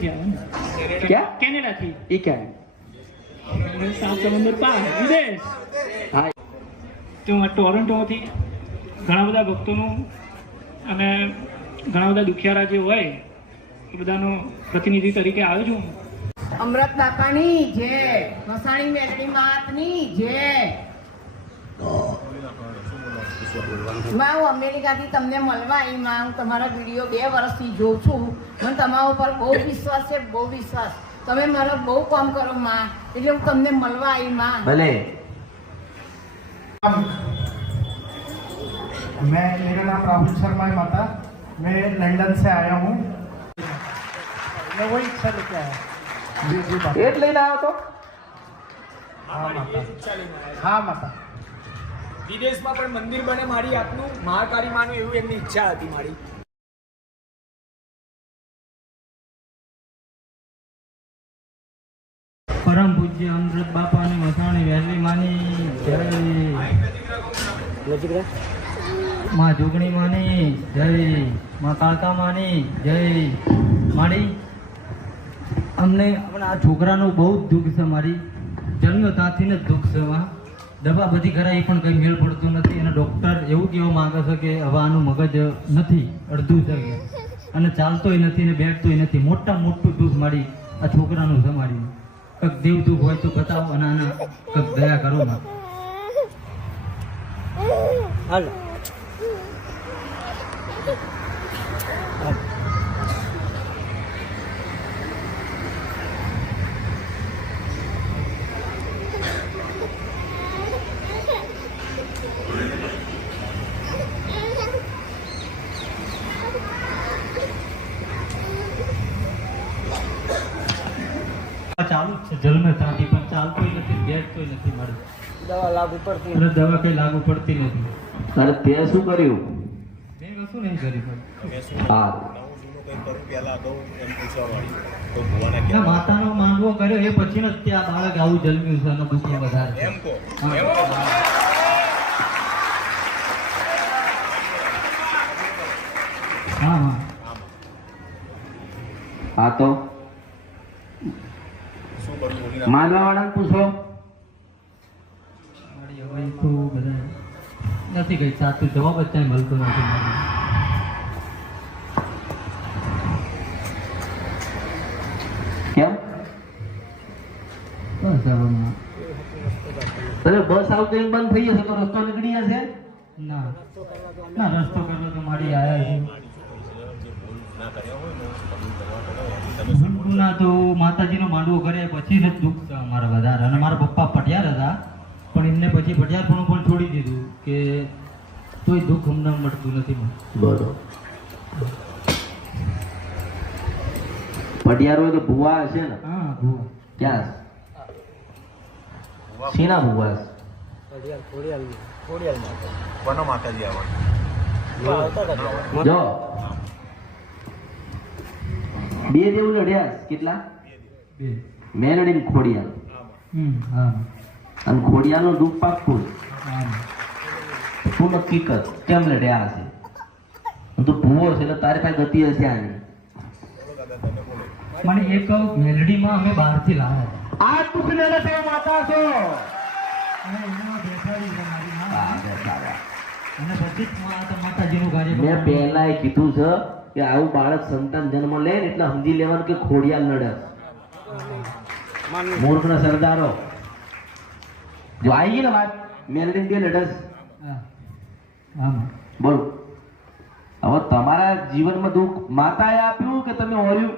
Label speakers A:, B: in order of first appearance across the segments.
A: ક્યાં?
B: કેનેડાથી.
A: એ ક્યાં?
B: સાત સમંદર પાર. વિદેશ.
A: હા.
B: તો હું ટોરન્ટોથી ઘણા બધા ભક્તોનું અને ઘણા બધા દુખિયારા જે હોય એ બધાનો પ્રતિનિધિ તરીકે આવ્યો છું
C: અમૃત બાપાની જય. મસાણી મેલડી માતની જય. માં હું અમેરિકાથી તમને મળવા આવી માં હું તમારા વિડીયો બે વર્ષથી જોઉં છું મને તમારા ઉપર બહુ વિશ્વાસ છે બહુ વિશ્વાસ તમે મારો બહુ કામ કરો માં એટલે હું તમને મળવા આવી માં
A: ભલે
D: मैं मेरा नाम राहुल शर्मा है माता मैं लंदन से आया हूँ मैं वही इच्छा लेके आया जी जी माता
A: એ જ લઈને આવ્યો તો
D: हाँ माता हाँ माता
E: વિદેશમાં પણ મંદિર બને મારી આપનું મહાકાળી માનું એવું એમની ઈચ્છા હતી મારી.
F: પરમ પૂજ્ય અમૃત બાપાની વસાણી વહેલી માની જય. માં જોગણી માની જય. માં કાળકા માની જય. મારી અમને આપણા આ છોકરાનું બહુ જ દુઃખ છે મારી. જન્મ ત્યાંથી જ દુઃખ છે દવા બધી કરાવી પણ કંઈ મેળ પડતો નથી અને ડૉક્ટર એવું કહેવા માંગે છે કે હવે આનું મગજ નથી, અડધું છે અને ચાલતોય નથી ને બેઠતોય નથી. મોટા મોટું દુઃખ મારી આ છોકરાનું સમાડ્યું કંઈક દેવ દુઃખ હોય તો બતાવો અને આને કંઈક દયા કરો માં આ ચાલુ થતી પણ ચાલતોય નથી બેઠતોય નથી મારે.
E: દવા લાગુ પડતી
F: એટલે દવા કઈ લાગુ પડતી નથી.
A: તારે તે શું કર્યું?
F: મેં કશું નહીં કર્યું
A: હા
F: માતાનો માંગવો કર્યો એ પછી જ ત્યાં બાળક આવું જન્મ્યું છે અને પછી વધારે હા હા.
A: હા તો? માનવા વાળાને પૂછો.
F: નથી કઈ સાચું જવાબ જ મળતો નથી
A: કેમ?
F: બસ ના.
A: અરે બસ આવતી બંધ થઈ જશે તો રસ્તો નીકળી જશે?
F: ના. ના રસ્તો કરવો તો મારી આયા છે ભૂલભૂલા તો માતાજીનો માંડવો કરે પછી જ દુઃખ મારા અમારા વધારે. અને મારા પપ્પા પટિયાર હતા પણ એમને પછી પટિયારપણું પણ છોડી દીધું કે તોય દુઃખ અમને મળતું નથી
A: બરોબર. પટિયાર હોય તો ભુવા હશે ને?
F: હા ભુવા.
A: ક્યાં? સીના ભુવા? છે?
G: કોનો માતાજી આવવાનું
A: જો. બે દેવું લડ્યા. કેટલા?
F: બે.
A: મેલડી ને
F: ખોડિયા. હા.
A: અને ખોડિયારનું દુઃખ પાકું ફૂલ હકીકત. કેમ લડ્યા હશે? હું તો ભૂવો છે એટલે તારી પાસે ગતિ હશે આની.
F: મને એક મેલડીમાં અમે બહારથી લાવ્યા.
A: આ દુઃખ ને માતા છો.
F: અને એમાં બેસાડી છે મારી માં.
A: સારા, સારા.
F: અને બધી જ મા- તો માતાજીનું કાર્ય
A: મેં પહેલા કીધું છે કે આવું બાળક સંતાન જન્મ લે ને એટલે સમજી લેવાનું કે ખોડિયાલ લડે મૂર્ખ ના સરદારો. જો આવી ગઈ ને વાત? મેલડી બે લડસ. બોલો. હવે તમારા જીવનમાં દુઃખ માતાએ આપ્યું કે તમે ઓર્યું?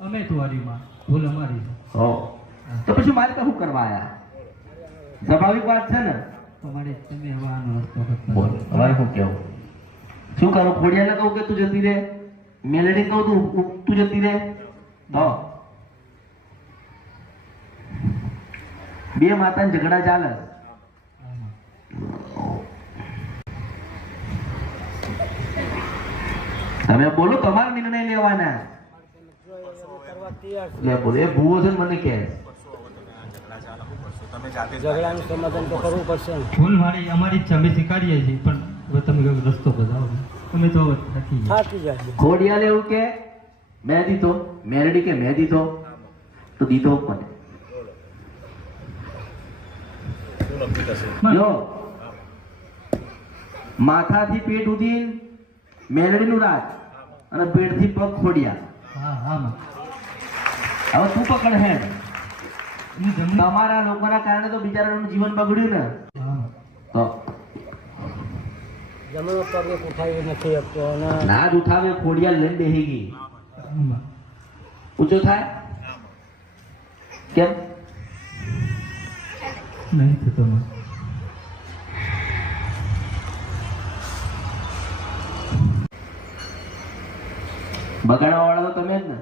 F: અમે તો હારીમાં ભૂલ અમારી
A: હો તો પછી મારે તો શું કરવા આવ્યા સ્વાભાવિક વાત છે ને?
F: તમારે તમે હવે આનો રસ્તો કરતા.
A: બોલ. હવે શું કેવું? શું કરું? ખોડિયાને કહું કે તું જતી રહે મેલેડી કહું તું તું જતી રહે તો બે માતાને ઝઘડા ચાલે. તમે બોલો તમારા નિર્ણય લેવાના. લે બોલો. એ ભૂવો છે મને કહે.
G: તમે જાતે જ
E: ઝઘડાનું સમાધાન તો કરવું પડશે
F: ભૂલ મારી અમારી જ છે અમે સ્વીકારીએ છીએ પણ હવે તમે કંઈક રસ્તો બતાવો. અમે તો થાકી
E: થાકી જાય
A: ખોડિયાલ એવું કે મેં દીધો મેરડી કે મેં દીધો તો દીધો કોને? જો માથાથી પેટ સુધી મેલડીનું રાજ અને પેટથી પગ ખોડિયા
F: હા હા
A: હવે તું પકડ
F: હે
A: તમારા લોકોના કારણે તો બિચારાનું જીવન બગડ્યું ને.
F: હા
A: તો
G: જમણો પગ ઉઠાવી નથી શકતો અને
A: ના જ ઉઠાવે ખોડિયા લઈને બેહી ગઈ ઊંચો થાય? કેમ?
F: નહીં થતો
A: બગાડવા વાળા તો તમે જ ને.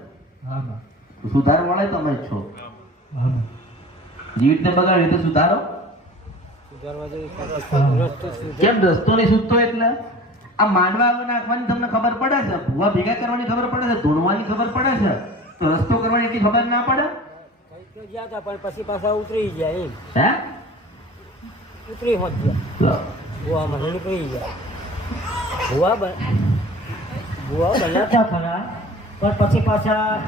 A: સુધારવા વાળા તમે જ છો.
F: હા માં
A: જેવી રીતે બગાડી રીતે સુધારો
G: સુધારવા જેવી ખબર રસ્તો સુધાર
A: કેમ રસ્તો નહીં સૂચતો એટલે? આ માંડવા નાખવાની તમને ખબર પડે છે? ભૂવા ભેગા કરવાની ખબર પડે છે? ધોણવાની ખબર પડે છે? તો રસ્તો કરવાની એટલી ખબર ના પડે?
G: ગયા હતા પણ પછી પાછા ઉતરી ગયા એમ.
A: હે?
G: ઉતરી હોત ગયા. ભૂવા મને નીકળી ગયા. ભૂવા ભૂવા બનાવતા ખરા પણ પછી પાછા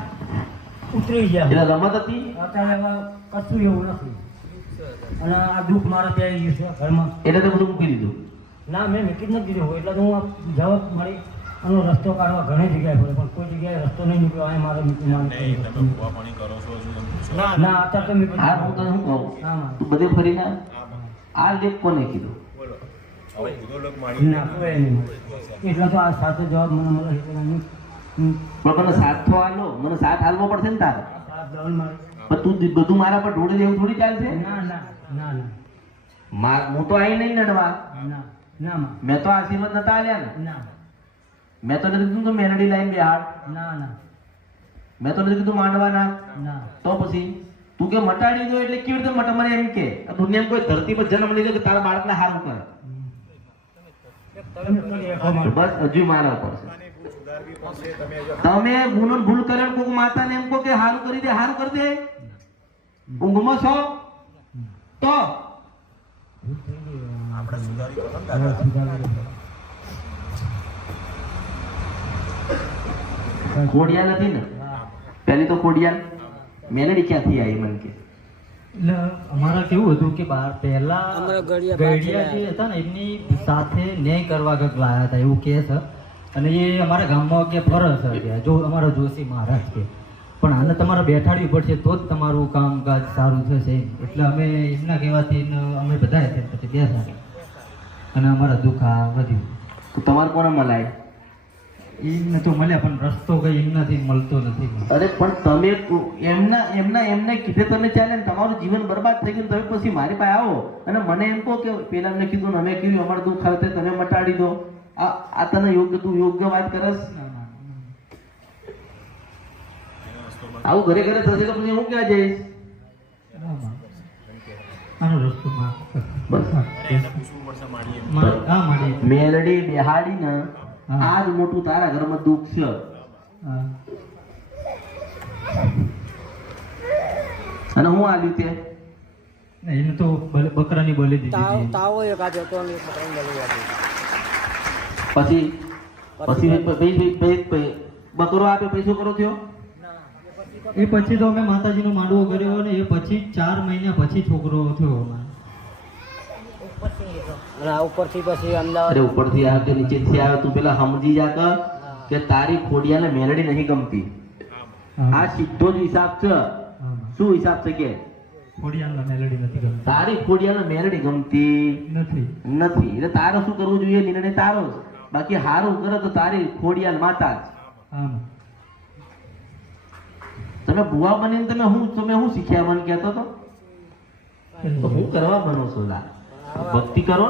G: ઉતરી ગયા.
A: રમત હતી?
G: અત્યારે કશું એવું નથી. અને આ દુઃખ મારા ત્યાં આવી ગયું છે ઘરમાં.
A: એટલે તો બધું મૂકી દીધું?
G: ના મેં મૂકી જ નથી દીધું એટલે તો હું આ જવાબ મળી આનો રસ્તો કાઢવા ઘણી જગ્યાએ પડે પણ કોઈ જગ્યાએ રસ્તો નહીં નીકળ્યો આ મારે મૂકી ના ના અત્યારે તો મેં
A: હા હું તને શું કહું?
G: ના
A: તું બધે ફરીને આ લેખ કોને કીધું.
G: એટલે તો આ સાચો જવાબ મને મળે.
A: પણ મને સાથ તો આલો મને સાથ હાલવો પડશે ને તારે.
G: મારે.
A: પણ તું બધું મારા પર ઢોળી દેવું થોડી ચાલશે?
G: ના ના ના ના.
A: હું તો અહીં નહીં નડવા.
G: ના ના મેં.
A: તો આશીર્વાદ નતા આલ્યા ને.
G: ના.
A: મેં તો નથી કીધું મેલડી લાઈન બિહાર
G: ના ના.
A: મેં તો નથી કીધું માંડવા
G: ના.
A: તો પછી તું કે મટાડી દો એટલે કેવી રીતે મટ મને એમ કે? દુનિયામાં કોઈ ધરતી પર જન્મ લીધો કે તારા બાળકને હારું કરે. બસ હજુ મારા ઉપર તમે ગુનો ભૂલ કરે કોઈક માતાને એમ કહો કે હારું કરી દે હારું કરી દે. ઊંઘમાં છો? તો. કોડિયા નથી ને? પેલી તો કોડિયા. મેલડી ક્યાંથી આવી મને કે.
F: એટલે અમારા કેવું હતું કે બહાર પહેલા ગઢિયા જે હતા ને એમની સાથે ન્યાય કરવા કંઈક લાયા હતા એવું કે છે. અને એ અમારા ગામમાં કે ફરજ છે કે જો અમારા જોશી મહારાજ કે. પણ આને તમારે બેઠાડવી પડશે તો જ તમારું કામકાજ સારું થશે. એટલે અમે એમના કહેવાથી અમે બધા પછી બેસા. અને અમારા દુઃખ આ વધ્યું.
A: તો તમારે કોને મલાય
F: એમને તો મળ્યા પણ રસ્તો કઈ એમનાથી મળતો નથી.
A: અરે પણ તમે એમના એમના એમને કીધે તમે ચાલે ને તમારું જીવન બરબાદ થઈ ગયું તમે પછી મારી પાસે આવો. અને મને એમ કહો કે પેલા અમને કીધું ને અમે કીધું અમારું દુઃખ આવે તમે મટાડી દો. આ આ તને યોગ્ય તું યોગ્ય વાત કરસ?
F: ના.
A: આવું ઘરે ઘરે થશે તો પછી હું ક્યાં જઈશ? મેલડી બેહાડી ને આ જ મોટું તારા ઘરમાં દુઃખ છે. અને હું આલ્યું તે?
F: એને તો બકરાની બલી દીધી
G: તાવ તાવો એક આજે હતો અને એક પકડીને
A: પછી? પછી બકરો આપ્યો પૈસો કરો થયો?
F: એ પછી તો અમે માતાજીનો માંડવો કર્યો અને એ પછી ચાર મહિના પછી છોકરો થયો અમારે.
G: અને ઉપરથી પછી અમદાવાદ
A: ઉપરથી આવે કે નીચેથી આવે તું પેલા સમજી જા કર કે તારી ખોડિયાને મેલડી નહીં ગમતી. આ સીધો જ હિસાબ છે. શું હિસાબ છે કે. તારી ખોડિયાને મેલડી ગમતી?
F: નથી.
A: નથી. એટલે તારે શું કરવું જોઈએ? નિર્ણય તારો બાકી હારું કરે તો તારી ખોડિયાલ માતા જ. તમે ભુવા બનીને તમે હું તમે હું શીખ્યા મને કહેતો તો? તો હું કરવા બનો છો લા. ભક્તિ કરો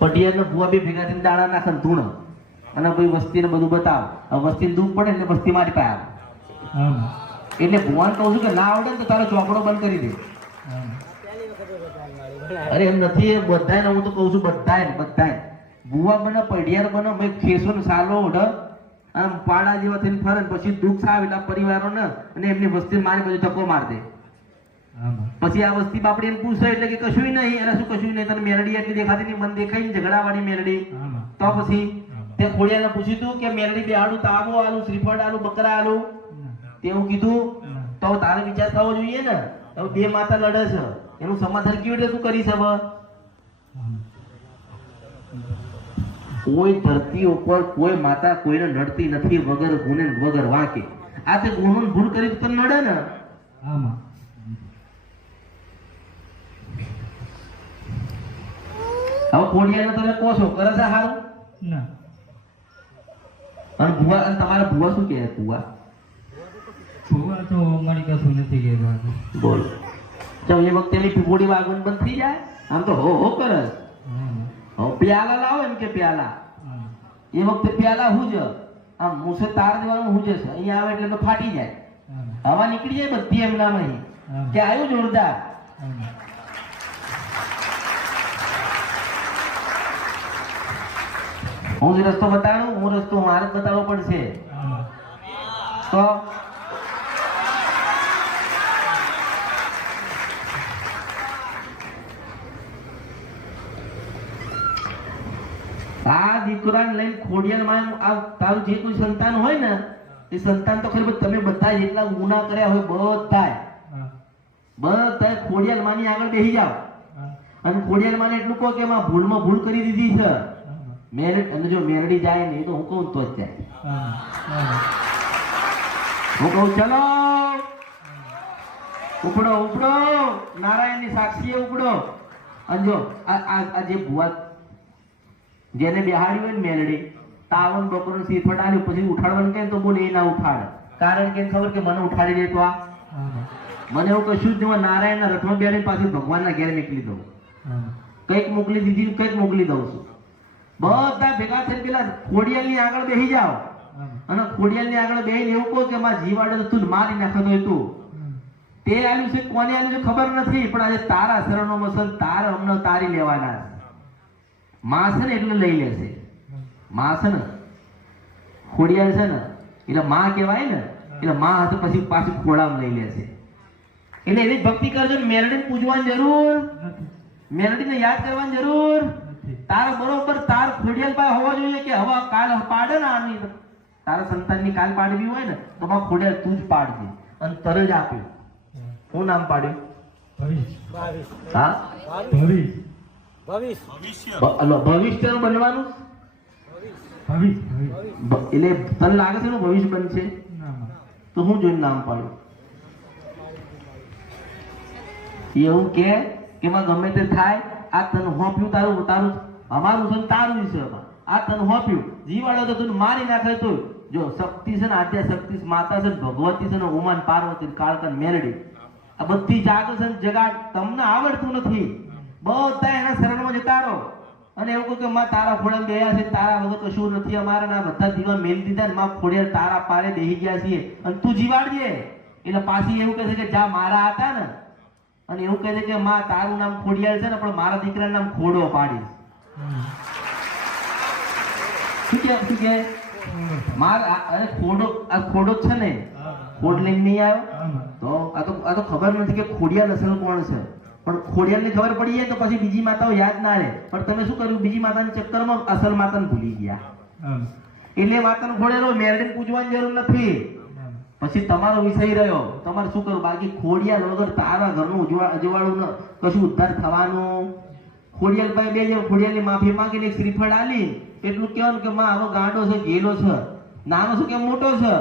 A: પટિયાર ભુવા બી ભેગા થઈને દાણા નાખે ધૂણ. અને પછી વસ્તીને બધું બતાવ. વસ્તી વસ્તીને દુઃખ પડે એટલે વસ્તી મારી પાસે આવે. એટલે ભગવાન કહું છું કે ના આવડે ને તો તારો ચોપડો બંધ કરી દે. અરે એમ નથી એ બધાય હું તો કહું છું બધાય બધાય ભુવા બને પડિયાર બને મેં ખેસો ને સાલો ઓઢ. આમ પાડા જેવા થઈને ફરે પછી દુઃખ આવે એટલે પરિવારો પરિવારોને અને એમની વસ્તી મારી બધું ધક્કો માર દે. પછી આ વસ્તી બાપડી એને પૂછે એટલે કે કશું નહીં એને શું કશું નહીં તને મેલડી એટલી દેખાતી નહીં મન દેખાય ને ઝઘડાવાળી મેલડી તો પછી તે ખોડિયાને પૂછ્યું તું કે મેલડી આડું તાબો આલું શ્રીફળ આલું બકરા આલું? તે એવું કીધું? તો તારે વિચાર થવો જોઈએ ને. હવે બે માતા લડે છે. એનું સમાધાન કેવી રીતે તું કરી શકે કોઈ ધરતી ઉપર કોઈ માતા કોઈને નડતી નથી વગર ગુને વગર વાંકે. આ તે ગુનો ભૂલ કરી તો નડે ને?
F: આમાં.
A: હવે કોડિયાને તમે કહો છો કરે છે હારું?
F: ના.
A: અને ભુવા અને તમારા ભુવા શું કહે ભુવા?
F: ભુવા તો અમારી કશું નથી કહેવાનું
A: બોલો. ચાલ એ વખતે એની પીપોડી વાગવાનું બંધ થઈ જાય? આમ તો હો હો. કરે પ્યાલા લાવો એમ કે પ્યાલા. એ વખતે પ્યાલા હું જ આમ મુસે તાર દેવાનું હું છે. અહીંયા આવે એટલે તો ફાટી જાય. હવા નીકળી જાય બધી એમનામાં કે આવ્યું જોરદાર. હું. જ રસ્તો બતાડું હું રસ્તો મારે જ બતાવવો પડશે. તો આ દીકરાને લઈને ખોડિયારમાં આ તારું જે કોઈ સંતાન હોય ને એ સંતાન તો ખરી તમે બધા જેટલા ગુના કર્યા હોય બધાય. બધાય ખોડિયાલ માની આગળ બેસી જાઓ. અને ખોડિયાલ માને એટલું કહો કે એમાં ભૂલમાં ભૂલ કરી દીધી છે. મેરડ અને જો મેરડી જાય ને એ તો હું કહું તો જ જાય. હું. કહું ચલો. ઉપડો ઉપડો. નારાયણની સાક્ષીએ ઉપડો. અને જો આ આ જે ભુવા જેને બેહાડ્યું હોય ને મેલડી, તાવન શ્રીફળ આલ્યું પછી ઉઠાડવાનું કે તો બોલે, એ ના ઉઠાડે. કારણ કે ખબર કે મને ઉઠાડી દે તો આ. મને એવું કશું જ નહીં નારાયણના રથમાં બેહાડીને પાછું ભગવાનના ઘેર નીકળી દઉં? કંઈક મોકલી દીધી કંઈક મોકલી દઉં છું. બધા ભેગા થઈને પેલા ખોડિયાલની આગળ બેસી જાઓ. અને ખોડિયાલની આગળ બેહીને એવું કહો કે માં જીવાડે તો તું મારી નાખતો હોય તું. તે આવ્યું છે, કોને આવ્યું છે ખબર નથી, પણ આજે તારા શરણો મસલ તારા અમને તારી લેવાના છે. માં છે ને એટલે લઈ લેશે માં છે. ને ખોડિયાર છે ને એટલે માં કહેવાય ને એટલે માં હશે પછી પાછું ખોડામાં લઈ લેશે એટલે એની ભક્તિ કરજો મેલડીને પૂજવાની જરૂર. મેલડીને યાદ કરવાની જરૂર. તારો બરોબર તાર ખોડિયાલ પાસે હોવા જોઈએ કે હવે કાલ પાડે ને આની તારા સંતાનની કાલ પાડવી હોય ને તો માં ખોડિયાલ તું જ પાડજે અને તરત જ આપ્યું શું નામ પાડ્યું? હા? બ- અલો, ભવિષ્ય બનવાનું? એટલે તને લાગે છે ભવિષ્ય બનશે? તો હું જોઈને નામ પાડું. એવું કે કે ગમે તે થાય આ તને હોપ્યું તારું તારું અમારું છે તારું છે આ તને હોપ્યું. જીવાડો તો તને મારી નાખે તો. જો શક્તિ છે ને આદ્યા શક્તિ માતા છે ને ભગવતી છે ને ઉમાન પાર્વતી ને કાળકન મેરડી. આ બધી જાગ છે ને જગાડ. તમને આવડતું નથી. બધા એના શરણમાં જતા રહો. અને એવું કહું કે માં તારા ખોડા ગયા છે તારા વગર કશું નથી અમારા ના બધા જીવા મેલ દીધા ને માં ખોડિયાર તારા પારે બેહી ગયા છીએ. અને તું જીવાડજે. એટલે પાછી એવું કહે છે કે જા મારા હતા ને. અને એવું કહે છે કે માં તારું નામ ખોડિયાર છે ને પણ મારા દીકરાનું નામ ખોડો પાડીશ. શું કે શું કે માર અરે ખોડો આ ખોડો છે ને? ખોડ લઈને નહીં આવ્યો? તો આ તો આ તો ખબર નથી કે ખોડિયાર નસલ કોણ છે. પણ ખોડિયારની ખબર પડી જાય તો પછી બીજી માતાઓ યાદ ના રહે. પણ તમે શું કર્યું? બીજી માતાના ચક્કરમાં અસલ માતાને ભૂલી ગયા. એટલે માતાનો ખોડેલો મેરડીને પૂજવાની જરૂર નથી. પછી તમારો વિષય રહ્યો. તમારે શું કરવું? બાકી ખોડિયાર વગર તારા ઘરનું અજવાળું કશું ઉદ્ધાર થવાનું? ખોડિયાલભાઈ બે જેમ ખોડિયાલની માફી માંગીને એક શ્રીફળ આલી. એટલું કહેવાનું કે માં આવો ગાંડો છે ગેલો છે. નાનો શું કે મોટો છે?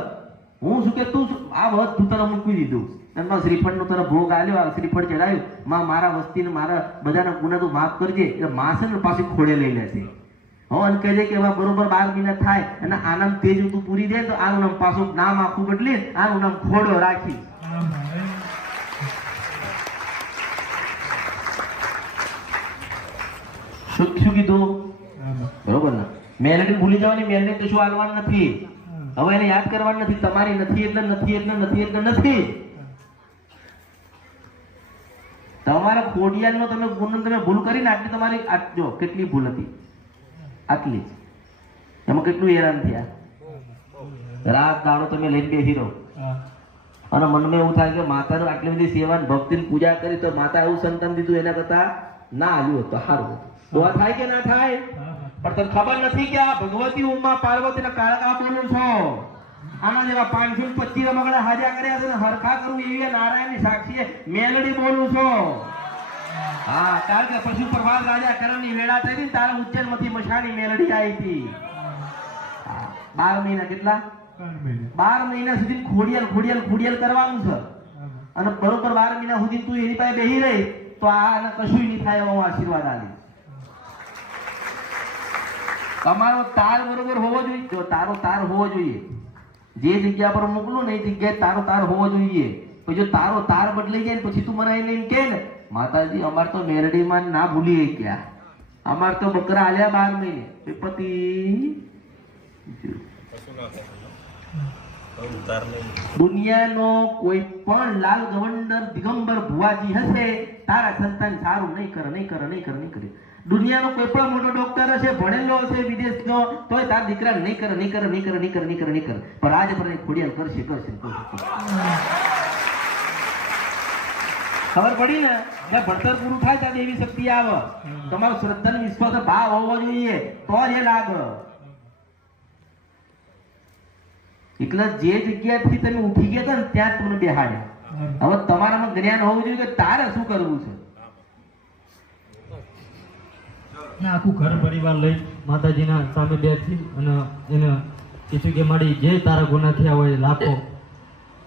A: હું શું કે તું આ વખત તું મૂકી દીધું. અને માં શ્રીફળનો તને ભોગ આલ્યો આ શ્રીફળ ચડાવ્યું. માં મારા વસ્તીને મારા બધાના ગુના તું માફ કરજે એટલે માં છે ને પાછી ખોડે લઈ લેશે હો અને કહે કે એમાં બરોબર બાર મહિના થાય અને આનામ તેજ તું પૂરી દે તો આનું નામ પાછું નામ આખું બદલી આનું નામ ખોડો રાખી. શું શું કીધું? બરોબર ને? મેલેડી ભૂલી જવાની મેલેડી કશું આલવાનું નથી? હવે એને યાદ કરવાનું નથી તમારી નથી એટલે નથી એટલે નથી એટલે નથી. તમારા ખોડિયાલનો તમે ગુણ તમે ભૂલ કરીને આટલી તમારી જો કેટલી ભૂલ હતી? આટલી એમાં કેટલું હેરાન થયા? રાત દાડો તમે લઈને બેસી રહો. અને મનમાં એવું થાય કે માતાનું આટલી બધી સેવા ને ભક્તિની પૂજા કરી તો માતા એવું સંતાન દીધું એના કરતા ના આવ્યું હોત તો સારું દુઆ થાય કે ના થાય? પણ તને ખબર નથી કે આ ભગવતી ઉમા પાર્વતી ના કાળકા બોલું છો? આના જેવા પાંચસો પચીસ રમકડા હાજર કર્યા છે હરખા કરું એવી નારાયણની સાક્ષીએ મેલડી બોલું છો. હા કારણ કે પશુ પ્રભાત રાજા કરણની વેળા થઈ હતી તારે ઉજ્જૈન ઉચ્ચેરમાંથી મશાની મેલડી આવી હતી. બાર મહિના કેટલા? બાર મહિના. સુધી ખોડિયલ ખોડિયલ ખોડિયલ કરવાનું છે. અને બરોબર બાર મહિના સુધી તું એની પાસે બેહી રહી તો આને કશું નહીં થાય એવો આશીર્વાદ આલી તમારો તાર બરોબર હોવો જોઈએ. જો તારો તાર હોવો જોઈએ. જે જગ્યા પર મોકલું ને એ જગ્યાએ તારો તાર હોવો જોઈએ. જો તારો તાર બદલાઈ જાય ને પછી તું મને એને એમ કે ને માતાજી, અમાર તો મેરડીમાં ના ભૂલી ગયા અમાર તો બકરા આલ્યા બાર મહિને પતિ દુનિયાનો કોઈ પણ લાલ ગવર્નર, દિગંબર ભુવાજી હશે, તારા સંતાન સારું નહીં કરે નહીં કરે નહીં કરે નહીં કરે. દુનિયાનો કોઈ પણ મોટો ડોક્ટર હશે, ભણેલો હશે, વિદેશનો, તોય તારા દીકરા નહીં કરે નહીં કરે નહીં કરે નહીં કરે નહીં કરે નહીં કરે. પણ આજે પણ ખોડિયાલ કરશે કરશે કરશે. ખબર પડી ને? એટલે ભણતર પૂરું થાય ત્યાં દેવી શક્તિ આવે. તમારો શ્રદ્ધા વિશ્વાસ ભાવ હોવો જોઈએ. તો એ લાગે. એટલે જે જગ્યાથી તમે ઉઠી ગયા હતા ને ત્યાં તમને બેહાડે. હવે તમારામાં જ્ઞાન હોવું જોઈએ કે તારે શું કરવું છે?
F: ને આખું ઘર પરિવાર લઈ માતાજીના સામે બેસી અને એને કીધું કે મારી જે તારા ગુના થયા હોય લાખો.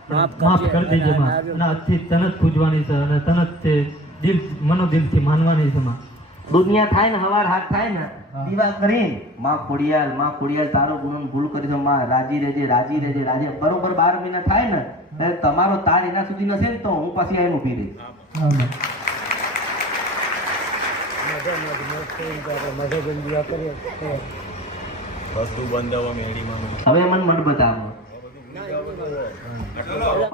G: માફ
F: કરી દેજે માં અને આજથી તને જ પૂજવાની છે અને તને જ તે દિલ મનોદિલથી માનવાની છે માં
A: દુનિયા થાય ને હવાર હાથ થાય ને દીવા કરી માં ખોડિયાલમાં ખોડિયાલ તારો ગુનો ભૂલ કરી દો માં. રાજી રહેજે રાજી રહેજે રાજી બરોબર બાર મહિના થાય ને ત્યારે તમારો તાર એના સુધી નથી ને તો હું પછી આવીને ઊભી રહીશ.
G: તો તો
A: હવે મને મન બતાવો. なかなか。